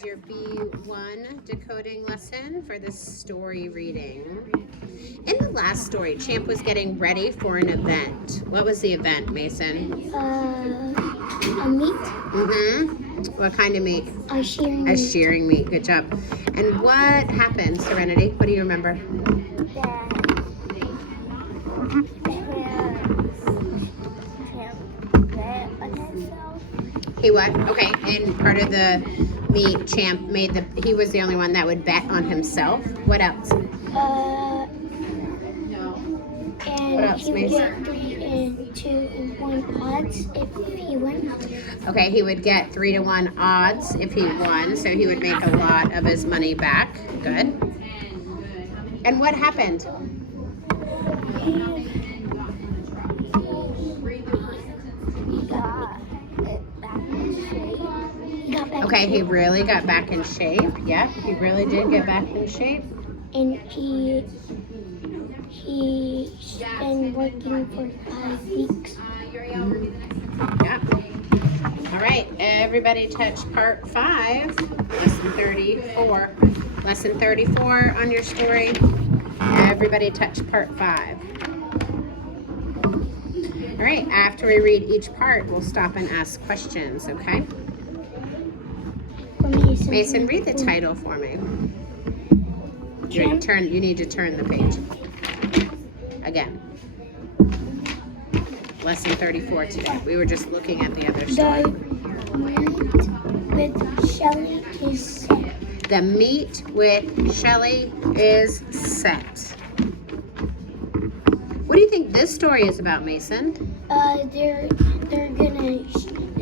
is your B1 decoding lesson for this story reading. In the last story, Champ was getting ready for an event. What was the event, Mason? A meat. What kind of meat? A shearing A meat. shearing meat. Good job. And what happened, Serenity? What do you remember? He what? Okay, and part of the meat, Champ made he was the only one that would bet on himself. What else? And What else, he would Mason? get 3 and 2 and 1 odds if he won. Okay, he would get 3 to 1 odds if he won, so he would make a lot of his money back. Good. And what happened? Okay, he really got back in shape. Yeah, he really did get back in shape. And he's been working for 5 weeks. Yeah. All right, everybody touch part 5, lesson 34. Lesson 34 on your story. Everybody touch part 5. All right, after we read each part, we'll stop and ask questions, okay? Mason, read the title for me. You need to turn the page. Again. Lesson 34 today. We were just looking at the other story. The meat with Shelly is set. The meat with Shelly is set. What do you think this story is about, Mason? They're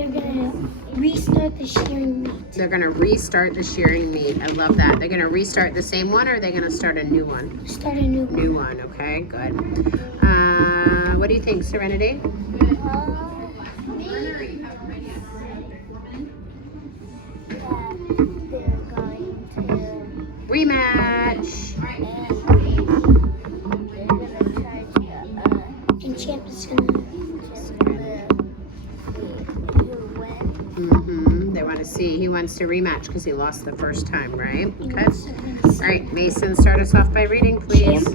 gonna restart the shearing meat. They're gonna restart the shearing meat. I love that. They're gonna restart the same one, or are they gonna start a new one? Start a new one. New one. Okay, good. What do you think, Serenity? Rematch. And Champ is gonna They want to see. He wants to rematch because he lost the first time, right? Okay. All right, Mason, start us off by reading, please.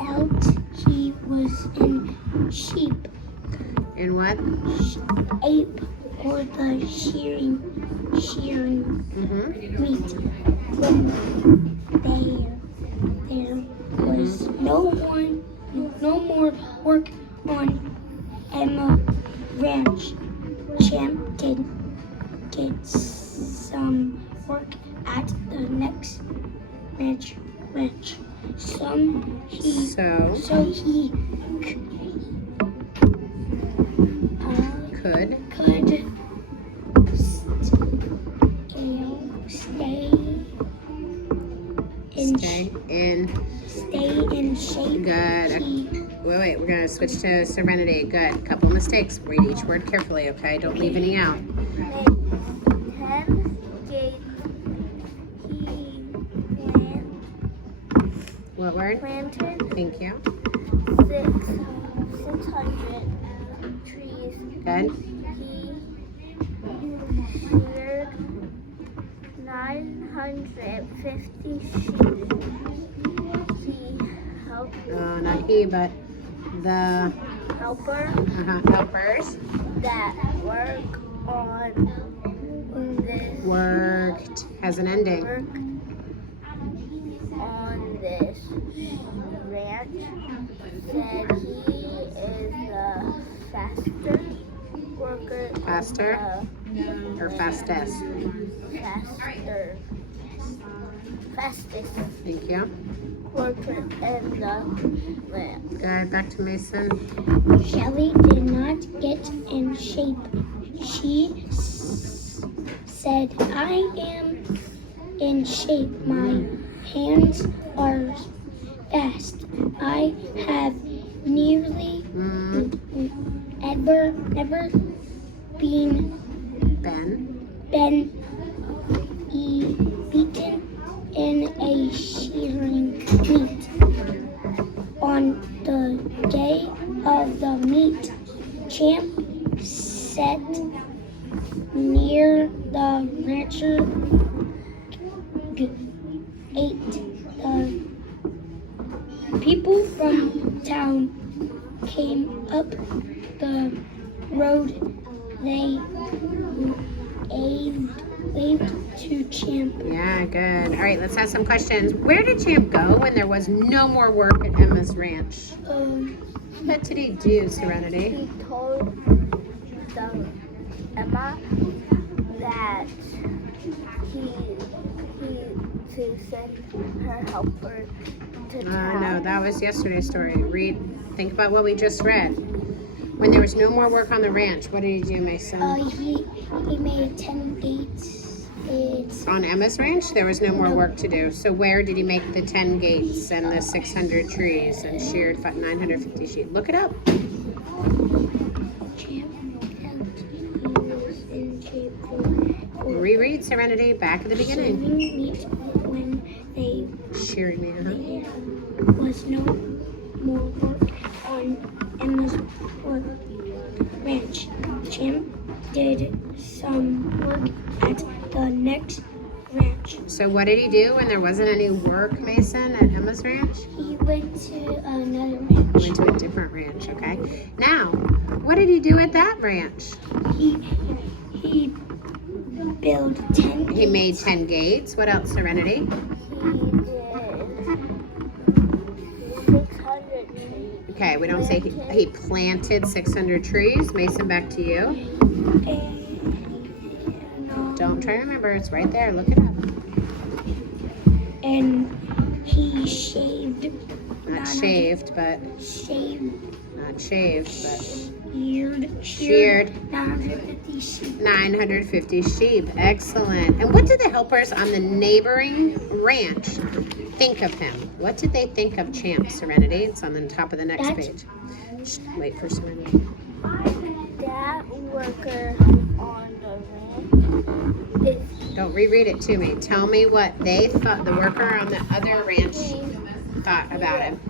Out. He was in sheep. In what? Ape or the shearing meat. When there was no more work on Emma Ranch. Champ did some work at the next ranch. So he Could stay in shape. Good. Wait, we're gonna switch to Serenity. Good. Couple mistakes. Read each word carefully, okay? Don't leave any out. What word? Planted Thank you. 600 trees. Good. He sheared 950 sheep. He helped Not he, but the helpers that work on this worked has an ending. work on this ranch said he is the Faster or fastest? Fastest Thank you. worker in the land. Good. Back to Mason. Shelly did not get in shape. She said, I am in shape. My hands are fast. I have nearly never been beaten in a shearing meet. On the day of the meet, Champ sat near the rancher The people from town came up the road. They waved to Champ. Yeah, good. All right, let's have some questions. Where did Champ go when there was no more work at Emma's ranch? What did he do, Serenity? He told Emma that he to send her helper to town. No, that was yesterday's story. Think about what we just read. When there was no more work on the ranch, what did he do, Mason? He made 10 gates. On Emma's ranch, there was no more work to do. So where did he make the 10 gates and the 600 trees and sheared 950 sheep? Look it up. Reread, Serenity, back at the beginning. Meat when they Shearing me, there was no more work on Emma's ranch. Champ did some work at the next ranch. So what did he do when there wasn't any work, Mason, at Emma's ranch? He went to another ranch. Went to a different ranch, okay? Now, what did he do at that ranch? He built 10 He made 10 gates. What else, Serenity? He did 600 trees. Okay, we don't say he planted 600 trees. Mason, back to you. Don't try to remember. It's right there. Look it up. And he shaved. Not shaved, but Shaved. not shaved, but Sheared 950 sheep. 950 sheep. Excellent. And what did the helpers on the neighboring ranch think of him? What did they think of Champ, Serenity? It's on the top of the next page. Shh, wait for Serenity. That worker on the ranch Don't reread it to me. Tell me what they thought the worker on the other ranch thought about him.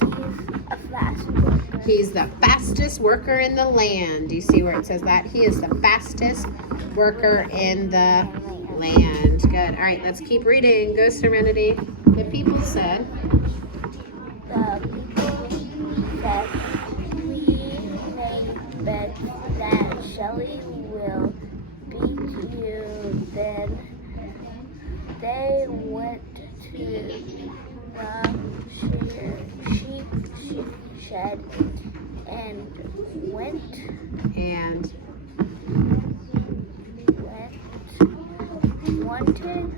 is a fast worker. He's the fastest worker in the land. Do you see where it says that? He is the fastest worker in the land. Good. All right, let's keep reading. Go, Serenity. The people said, The people said, we made bets that Shelly will beat you. Then they went to the sheep shed and wanted.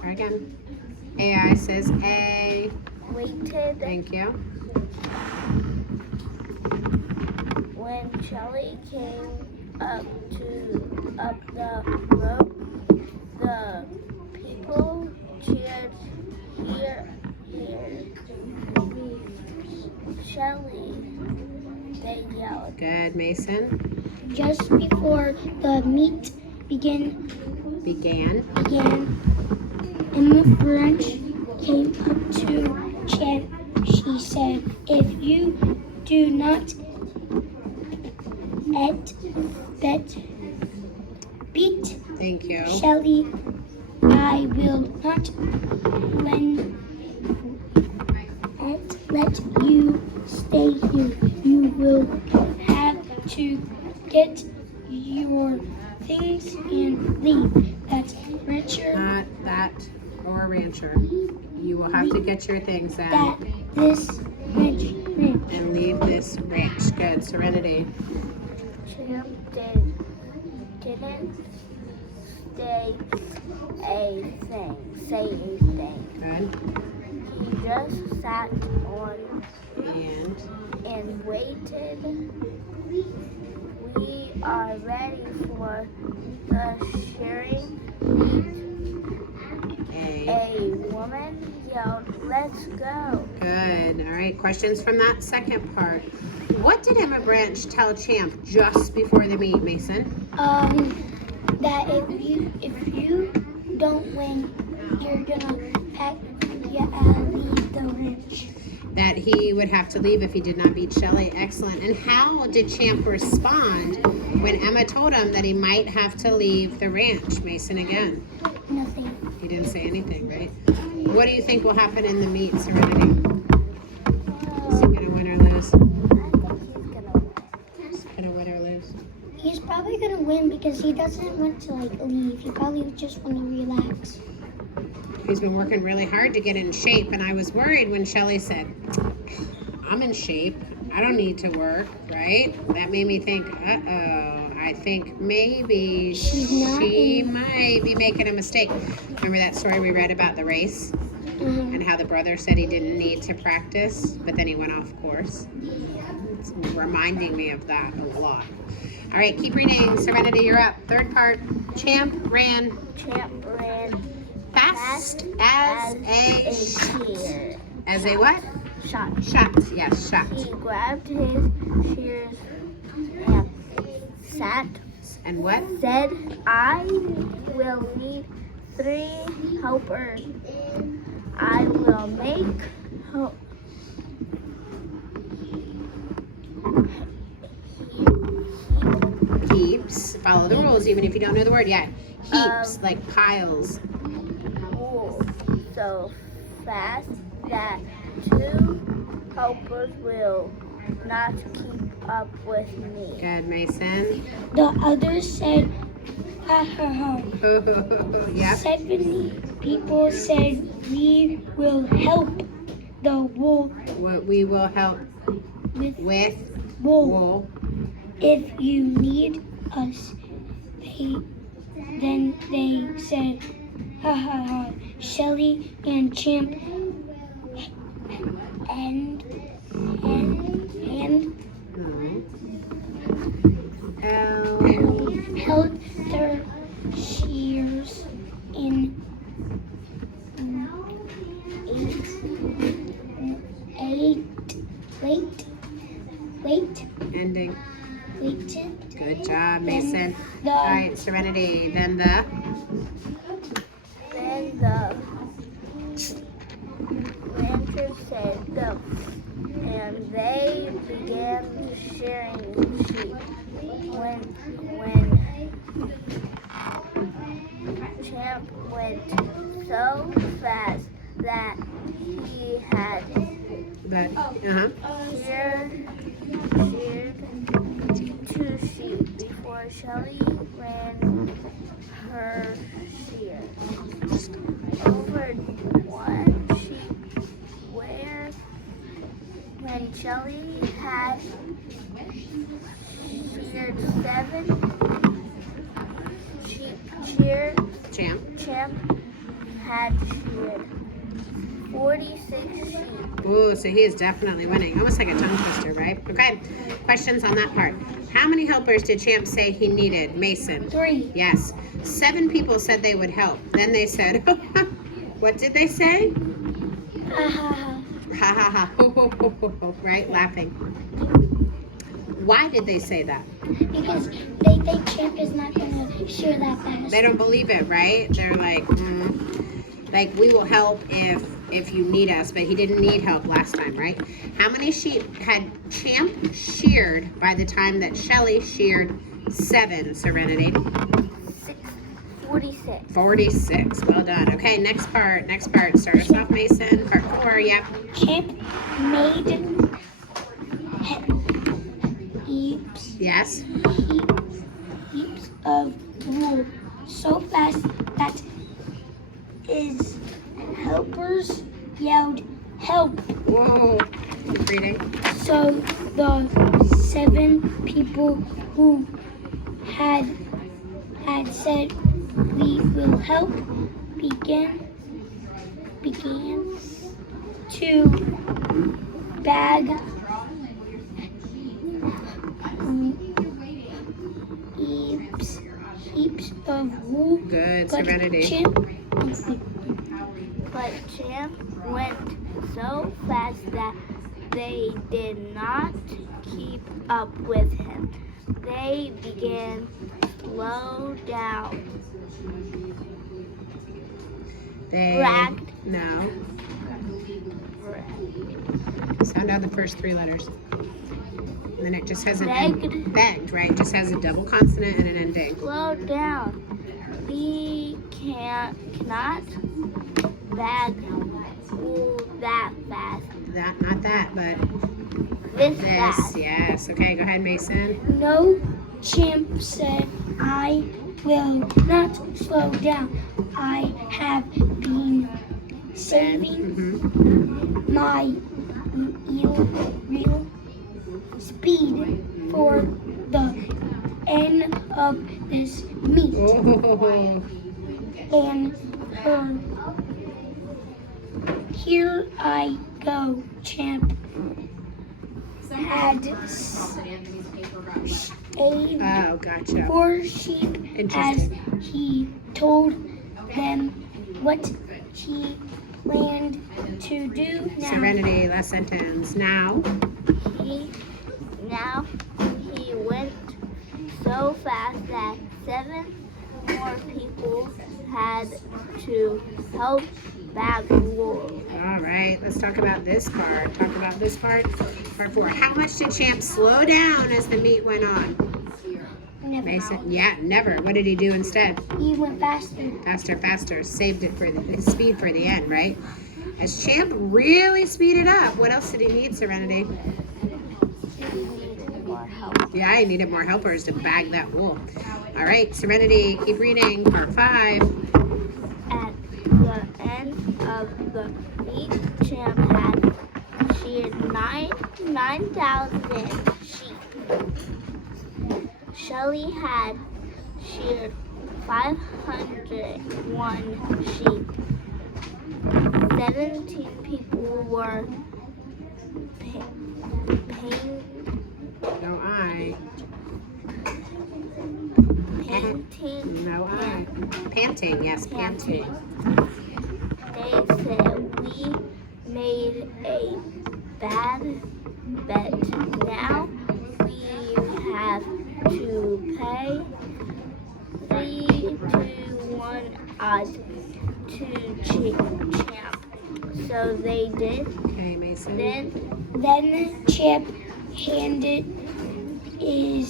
try again. AI says A. Waited. Thank you. When Shelly came up the rope, the people cheered. Here, Shelly, they yelled. Good, Mason. Just before the meet began, Emma Branch came up to Champ. She said, if you do not beat Thank you. Shelly, I will not let you stay here. You will have to get your things and leave. That's rancher. Not that or rancher. You will have to get your things That out this ranch. and leave this ranch. Good, Serenity. Champ didn't say a thing. Good. He just sat on And waited. We are ready for the shearing meet. A woman yelled, let's go. Good. All right. Questions from that second part. What did Emma Branch tell Champ just before the meet, Mason? That if you don't win, you're gonna leave the ranch. That he would have to leave if he did not beat Shelly. Excellent. And how did Champ respond when Emma told him that he might have to leave the ranch, Mason, again? Nothing. didn't say anything, right? What do you think will happen in the meet, Serenity? Is he gonna win or lose? He's gonna win or lose. He's probably gonna win because he doesn't want to like leave. He probably just want to relax. He's been working really hard to get in shape, and I was worried when Shelly said, I'm in shape. I don't need to work, right? That made me think, I think maybe she might be making a mistake. Remember that story we read about the race? And how the brother said he didn't need to practice, but then he went off course. It's reminding me of that a lot. All right, keep reading. Serenity, you're up. Third part. Champ ran fast as a shot. As a what? Shot. Shot. Yes, shot. He grabbed his shears and sat. And what? Said, I will need 3 helpers. I will make Heaps. Follow the rules, even if you don't know the word yet. Heaps, like piles. wool so fast that 2 helpers will not keep up with me. Good, Mason. The others said, ha ha ha. Yep. 70 people said, we will help the wool What we will help with with wool. wool. If you need us, then they said, ha ha ha. Shelly and Champ and held their shears in Ending. waited. Good job, Mason. The- All right, Serenity. Then the Then the ranchers said go, and they began shearing sheep. When Champ went so fast that he had sheared 2 sheep before Shelly ran her shear over 1 sheep, when Shelly had sheared 7 sheep, Champ had sheared 46 sheep. Ooh, so he is definitely winning. Almost like a tongue twister, right? Okay. Questions on that part. How many helpers did Champ say he needed? Mason. 3. Yes. 7 people said they would help. Then they said, what did they say? Ha ha ha. Ha ha ha. Ho, ho, ho, ho, ho. Right? Laughing. Why did they say that? Because they think Champ is not gonna shear that fast. They don't believe it, right? They're like, like we will help if you need us, but he didn't need help last time, right? How many sheep had Champ sheared by the time that Shelly sheared 7, Serenity? 46. 46. Well done. Okay, next part. Start us off, Mason. Part 4, yep. Champ made heaps Yes. of wool so fast that his helpers yelled, help. Whoa. Keep reading. So the 7 people who had said, we will help, began to bag heaps of wool. Good, But Serenity. But Champ went so fast that they did not keep up with him. They began slow down. They Bragged. No. Sound out the first 3 letters. And then it just has an Begged. begged, right? Just has a double consonant and an ending. Slow down. Be cannot bag wool that fast. Not that, but This this. fast. Yes. Okay, go ahead, Mason. No, Champ said, I will not slow down. I have been saving Mm-hmm. my real speed for the end of this meet. Oh. And here I go, Champ had Oh, gotcha. 4 sheep as Interesting. he told them what he planned to do now. Serenity, last sentence. Now. Now he went so fast that 7 more people had to help bag wool. All right, let's talk about this part. Talk about this part. Part 4. How much did Champ slow down as the meet went on? Never. Mason, yeah, never. What did he do instead? He went faster. Faster, faster. Saved it for his speed for the end, right? As Champ really speeded up, what else did he need, Serenity? He needed more help. Yeah, he needed more helpers to bag that wool. All right, Serenity, keep reading. Part 5. At the end of the meet, Champ had sheared 9,000 sheep. Shelly had sheared 501 sheep. 17 people were No I. painting. No I. Panting, yes, panting. They said we made a bad bet. Now we have to pay 3-1 odds to Champ. So they did. Okay, Mason. Then Champ handed his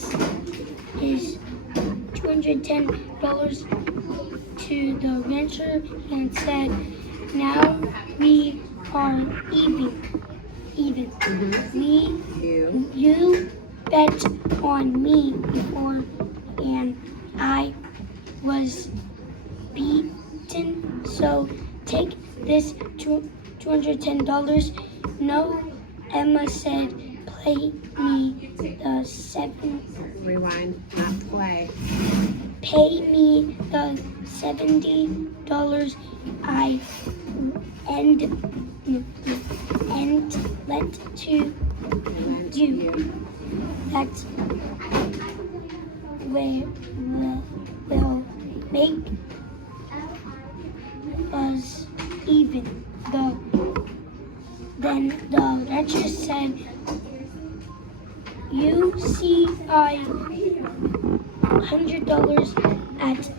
$210 to the rancher and said, now we are even. You. You bet on me before and I was beaten, so take this $210. No, Emma said, play me the Rewind, not play. pay me the $70 I and let to And you. That will make us even. Then the rancher said, you see I $100 at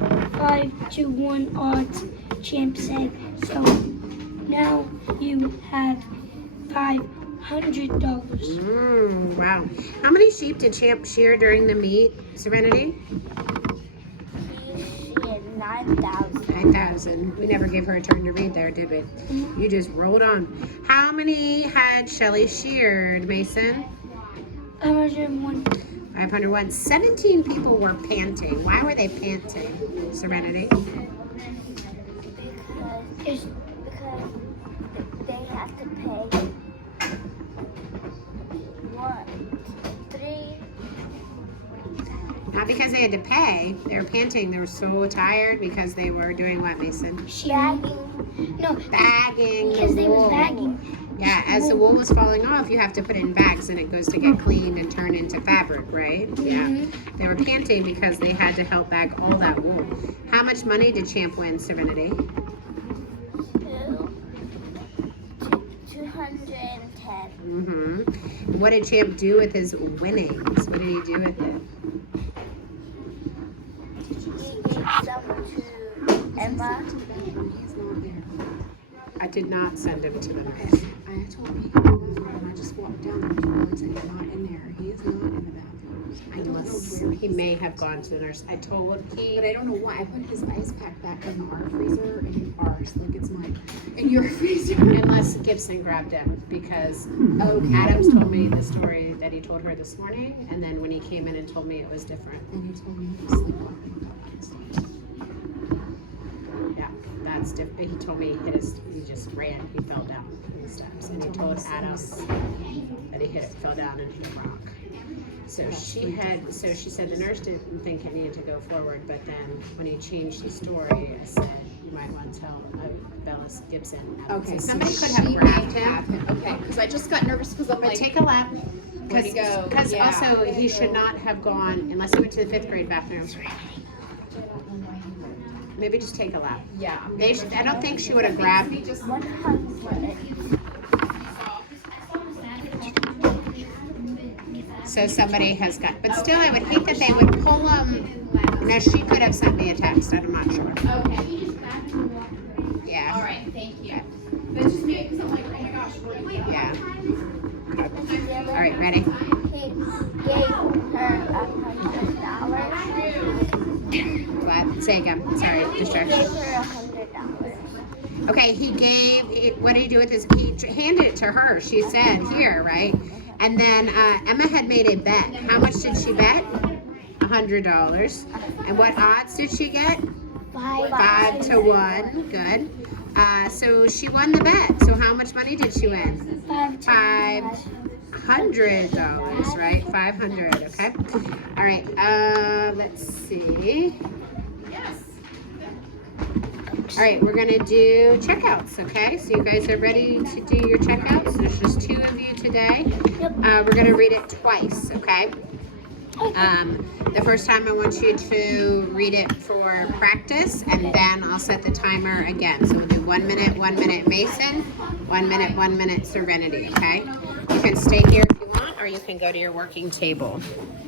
5-1 odds, Champ said. So now you have $500. Wow. How many sheep did Champ shear during the meet, Serenity? He sheared 9,000. 9,000. We never gave her a turn to read there, did we? You just rolled on. How many had Shelly sheared, Mason? 101. 501. 17 people were panting. Why were they panting, Serenity? Because they have to pay 3. Not because they had to pay. They were panting. They were so tired because they were doing what, Mason? Bagging. No, Bagging the because they was wool. bagging. Yeah, as the wool was falling off, you have to put it in bags and it goes to get cleaned and turned into fabric, right? Yeah. They were panting because they had to help bag all that wool. How much money did Champ win, Serenity? 210. What did Champ do with his winnings? What did he do with it? He gave some to Emma. I did not send him to them. I told him he was and I just walked down there towards and he's not in there. He is not in the bathroom. Unless he may have gone to the nurse. I told But he, I don't know why. I put his ice pack back in our freezer and in ours, like it's mine. In your freezer. unless Gibson grabbed him, because Adams told me the story that he told her this morning, and then when he came in and told me it was different. And he told me he was sleepwalking. Yeah, that's different. He told me he just ran, he fell down the steps, and he told Adams that he fell down and hit a rock. So she said the nurse didn't think it needed to go forward, but then when he changed the story, I said, you might want to tell Bellis Gibson. Okay, So so somebody could she have may grabbed have him. Okay, because I just got nervous because I'm But like, take a lap. where'd he go? Because Yeah. also he should not have gone, unless he went to the 5th grade bathroom. Maybe just take a lap. yeah. I don't think she would have grabbed me. Just 100. So somebody has got, but still I would hate that they would pull them. No, she could have sent me a text, I'm not sure. okay. Yeah. All right, thank you. But just me because I'm like, oh my gosh, where'd he go? Yeah. All right, ready? He gave her $100. What? Say again. Sorry, He gave distraction. her $100. Okay, what did he do with his, he handed it to her. She said, here, right? And then Emma had made a bet. How much did she bet? $100. And what odds did she get? 5 to 1. Good. So she won the bet. So how much money did she win? $500, right? 500. Okay. All right. Let's see. Yes. All right, we're gonna do checkouts. Okay. So you guys are ready to do your checkouts. There's just 2 of you today. We're gonna read it twice. Okay. The first time I want you to read it for practice, and then I'll set the timer again. So we'll do 1 minute, 1 minute Mason, 1 minute, 1 minute Serenity, okay? You can stay here if you want, or you can go to your working table.